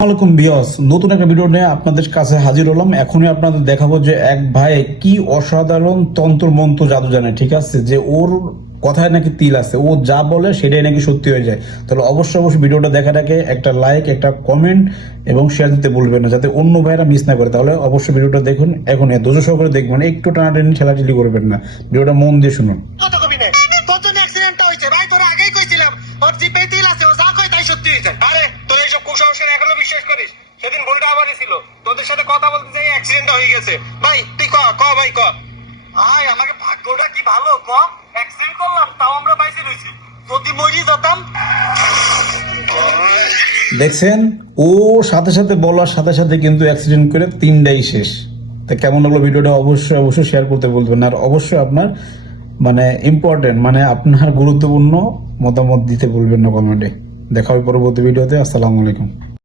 আসসালামাইকুম ভিউয়ার্স, নতুন একটা ভিডিও নিয়ে আপনাদের কাছে হাজির হলাম। এখনই আপনাদের দেখাবো যে এক ভাই কি অসাধারণ তন্ত্র মন্ত্র জাদু জানে। ঠিক আছে, যে ওর কথায় নাকি তিল আছে, ও যা বলে সেটাই নাকি সত্যি হয়ে যায়। তাহলে অবশ্যই ভিডিওটা দেখার আগে একটা লাইক, একটা কমেন্ট এবং শেয়ার দিতে ভুলবেন না, যাতে অন্য ভাইরা মিস না করে। তাহলে অবশ্যই ভিডিওটা দেখুন, এখন ধৈর্য সহকারে দেখবেন, একটু টানাটানি ঠেলাঠেলি করবেন না, ভিডিওটা মন দিয়ে শুনুন। সেদিন বইটা আবারই ছিল, তোদের সাথে কথা বলতে যাই অ্যাক্সিডেন্ট হয়ে গেছে। ভাই তুই ক ভাই ক। ভাই আমাকে ভাগ্যটা কি ভালো, ক অ্যাক্সিডেন্ট করলাম তাও আমরা বাইসে রয়েছি, যদি মরি যেতাম। দেখছেন, ও সাথে সাথে বলার সাথে সাথে কিন্তু অ্যাক্সিডেন্ট করে তিনটাই শেষ। তা কেমন লাগলো ভিডিওটা অবশ্যই শেয়ার করতে বলবেন। আর অবশ্যই আপনার ইম্পর্টেন্ট আপনার গুরুত্বপূর্ণ মতামত দিতে বলবেন না কমেন্টে। দেখা হবে পরবর্তী ভিডিওতে। আসসালামু আলাইকুম।